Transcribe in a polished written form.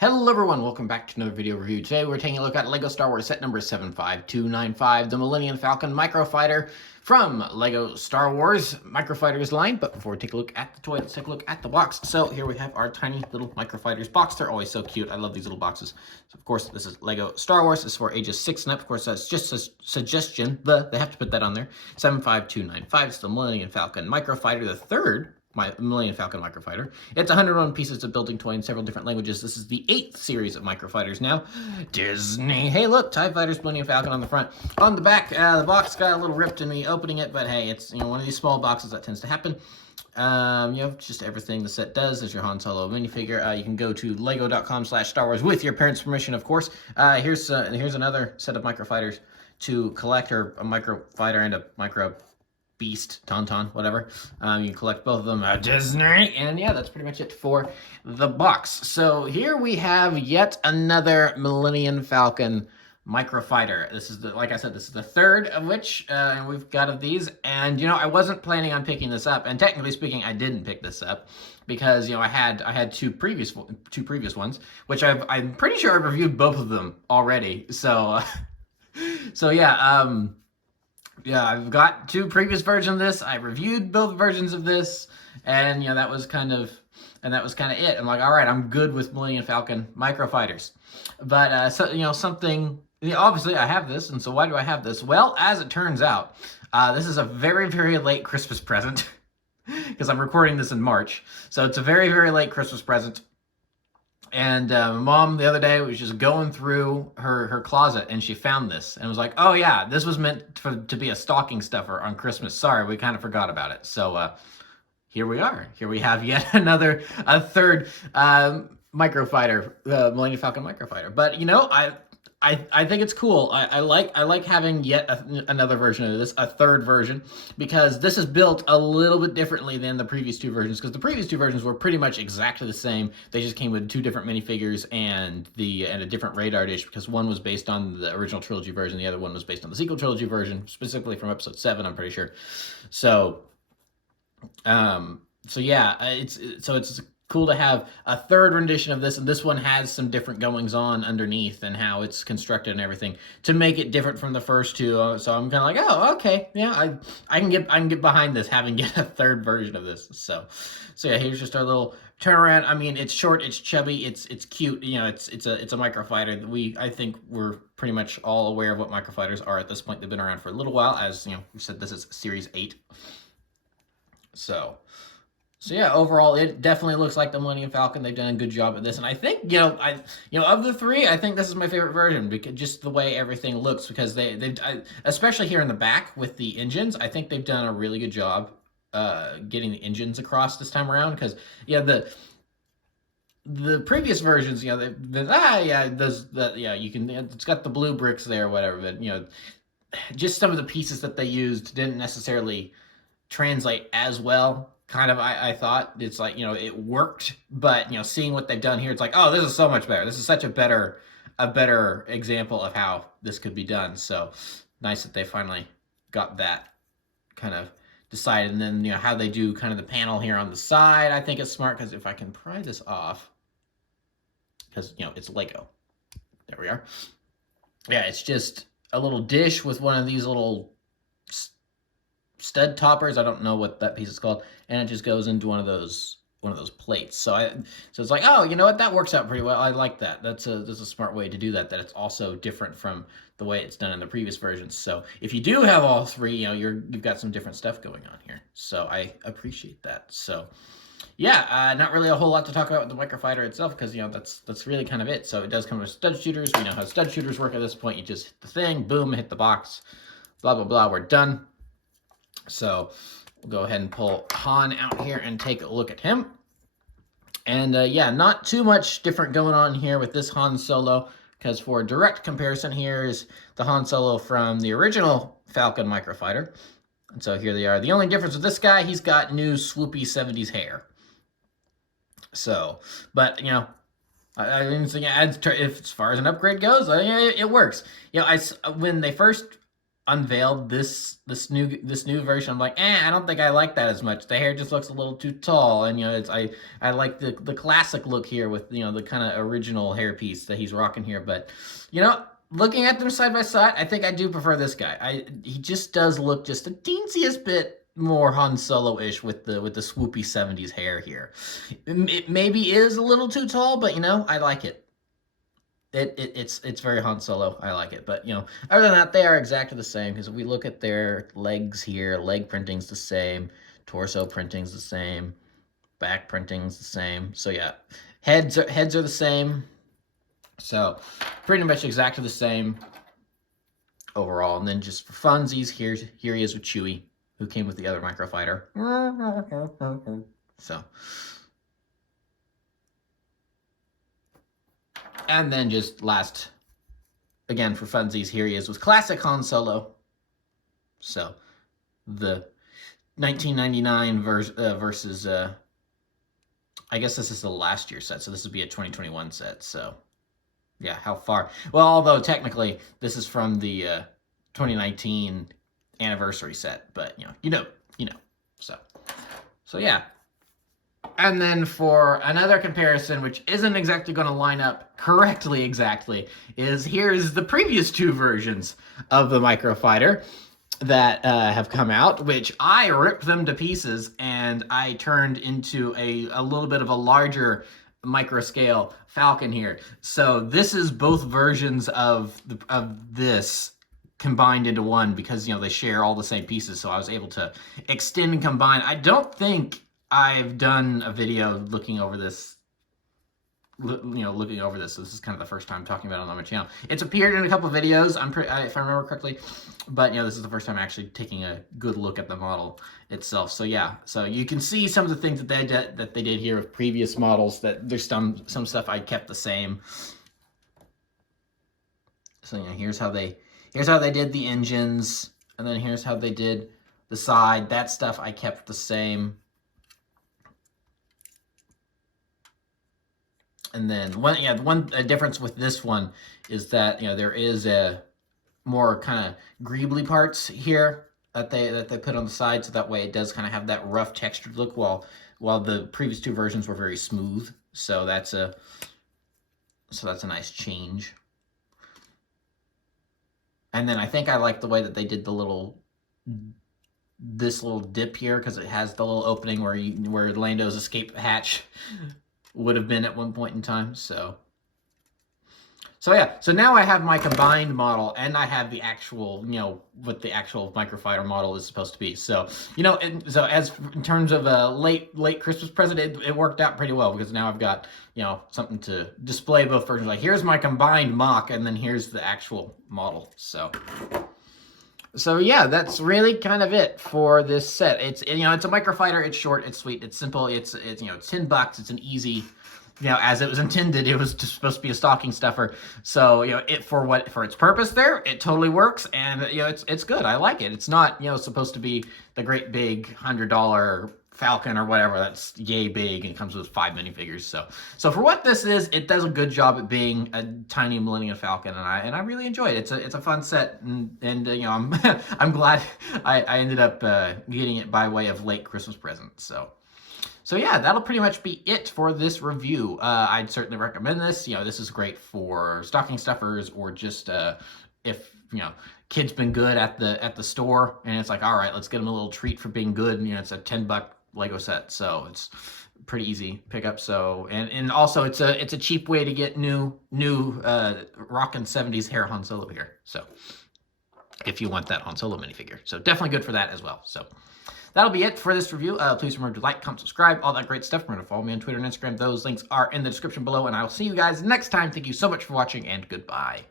Hello everyone, welcome back to another video review. Today we're taking a look at LEGO Star Wars set number 75295, the Millennium Falcon Microfighter from LEGO Star Wars Microfighters line. But before we take a look at the toy, let's take a look at the box. So here we have our tiny little Microfighters box. They're always so cute. I love these little boxes. So of course, this is LEGO Star Wars. This is for ages 6 and up. Of course, that's just a suggestion. They have to put that on there. 75295, it's the Millennium Falcon Microfighter, the third Millennium Falcon Microfighter. It's 101 pieces of building toy in several different languages. This is the 8th series of Microfighters now. Disney. Hey, look, TIE Fighters, Millennium Falcon on the front. On the back, the box got a little ripped in me opening it, but hey, it's one of these small boxes that tends to happen. Just everything the set does. There's your Han Solo minifigure. You can go to lego.com/Star Wars with your parents' permission, of course. Here's another set of Microfighters to collect, or a Microfighter and a Micro Beast, Tauntaun, whatever. You can collect both of them at Disney. And yeah, that's pretty much it for the box. So here we have yet another Millennium Falcon Microfighter. This is, like I said, this is the third of which we've got of these. And, I wasn't planning on picking this up. And technically speaking, I didn't pick this up because, I had two previous ones, which I'm pretty sure I reviewed both of them already. So, yeah, I've got two previous versions of this. I reviewed both versions of this, and that was kind of it. I'm like, all right, I'm good with Millennium Falcon Microfighters. But obviously I have this, and so why do I have this? Well, as it turns out, this is a very, very late Christmas present because I'm recording this in March. So it's a very, very late Christmas present. And Mom, the other day, was just going through her closet, and she found this, and was like, oh yeah, this was meant to be a stocking stuffer on Christmas. Sorry, we kind of forgot about it. So here we are. Here we have yet a third Microfighter, Millennium Falcon Microfighter. But, I think it's cool. I like having yet another version of this, a third version, because this is built a little bit differently than the previous two versions, because the previous two versions were pretty much exactly the same. They just came with two different minifigures and a different radar dish, because one was based on the original trilogy version, the other one was based on the sequel trilogy version, specifically from episode 7, I'm pretty sure. So yeah, it's cool to have a third rendition of this, and this one has some different goings on underneath and how it's constructed and everything to make it different from the first two. So I'm kind of like, oh, okay, yeah, I can get behind this, having get a third version of this. So yeah, here's just our little turnaround. I mean, it's short, it's chubby, it's cute. It's a microfighter. I think we're pretty much all aware of what microfighters are at this point. They've been around for a little while, as we said, this is Series 8. So yeah, overall, it definitely looks like the Millennium Falcon. They've done a good job at this, and I think of the three, I think this is my favorite version, because just the way everything looks. Because especially here in the back with the engines, I think they've done a really good job getting the engines across this time around. Because the previous versions, you can, it's got the blue bricks there, or whatever, but just some of the pieces that they used didn't necessarily translate as well. Kind of, I thought it's like, it worked, but seeing what they've done here, it's like, oh, this is so much better. This is such a better example of how this could be done. So nice that they finally got that kind of decided. And then how they do kind of the panel here on the side, I think it's smart, because if I can pry this off, because it's Lego. There we are. Yeah, it's just a little dish with one of these little stud toppers. I don't know what that piece is called, and it just goes into one of those plates. So it's like, oh, you know what, that works out pretty well. I like that. That's a smart way to do that. That it's also different from the way it's done in the previous versions. So if you do have all three, you've got some different stuff going on here. So I appreciate that. So yeah, not really a whole lot to talk about with the Microfighter itself, because that's really kind of it. So it does come with stud shooters. We know how stud shooters work at this point. You just hit the thing, boom, hit the box, blah blah blah. We're done. So we'll go ahead and pull Han out here and take a look at him. And yeah, not too much different going on here with this Han Solo, because for a direct comparison, here is the Han Solo from the original Falcon Microfighter. And so here they are. The only difference with this guy, he's got new swoopy 70s hair. So, but I didn't think it adds, as far as an upgrade goes, it works. When they first unveiled this new version, I'm like, I don't think I like that as much. The hair just looks a little too tall, and I like the classic look here with the kind of original hairpiece that he's rocking here. But looking at them side by side, I think I do prefer this guy. He just does look just a teensiest bit more Han Solo-ish with the swoopy 70s hair here. It maybe is a little too tall, but I like it. It's very Han Solo. I like it. But, other than that, they are exactly the same. Because if we look at their legs here, leg printing's the same. Torso printing's the same. Back printing's the same. So, yeah. Heads are the same. So, pretty much exactly the same overall. And then just for funsies, here he is with Chewie, who came with the other microfighter. So... And then just last, again, for funsies, here he is with classic Han Solo. So, the 1999 versus, I guess this is the last year set, so this would be a 2021 set, so, yeah, how far? Well, although technically, this is from the 2019 anniversary set, but, you know, so yeah. And then for another comparison, which isn't exactly going to line up correctly exactly, is here's the previous two versions of the Microfighter that have come out, which I ripped them to pieces and I turned into a little bit of a larger micro scale Falcon here. So this is both versions of this combined into one because, they share all the same pieces. So I was able to extend and combine. I don't think I've done a video looking over this, so this is kind of the first time talking about it on my channel. It's appeared in a couple videos, if I remember correctly, but, this is the first time actually taking a good look at the model itself. So, yeah, so you can see some of the things that they did here with previous models, that there's some stuff I kept the same. So, here's how they did the engines, and then here's how they did the side. That stuff I kept the same. And then one difference with this one is that there is a more kind of greebly parts here that they put on the side, so that way it does kind of have that rough textured look, while the previous two versions were very smooth. So that's a nice change. And then I think I like the way that they did this little dip here, because it has the little opening where Lando's escape hatch would have been at one point in time. So yeah, so now I have my combined model, and I have the actual, what the actual Microfighter model is supposed to be. So, so as in terms of a late Christmas present, it worked out pretty well, because now I've got, something to display both versions. Like, here's my combined mock, and then here's the actual model. So yeah, that's really kind of it for this set. It's a Microfighter. It's short, it's sweet, it's simple. It's $10. It's an easy, as it was intended. It was just supposed to be a stocking stuffer. So for its purpose there, it totally works, and it's good. I like it. It's not supposed to be the great big $100 Falcon or whatever that's yay big and comes with 5 minifigures. So for what this is, it does a good job at being a tiny Millennium Falcon, and I really enjoy it. It's a fun set, and I'm glad I ended up getting it by way of late Christmas present. So yeah, that'll pretty much be it for this review. I'd certainly recommend this. This is great for stocking stuffers, or just if kid's been good at the store, and it's like, all right, let's get him a little treat for being good. And it's a $10 Lego set, so it's pretty easy pickup. So and also it's a cheap way to get new rockin' 70s hair Han Solo here. So if you want that Han Solo minifigure, so definitely good for that as well. So that'll be it for this review. Please remember to like, comment, subscribe, all that great stuff. Remember to follow me on Twitter and Instagram. Those links are in the description below, and I'll see you guys next time. Thank you so much for watching, and goodbye.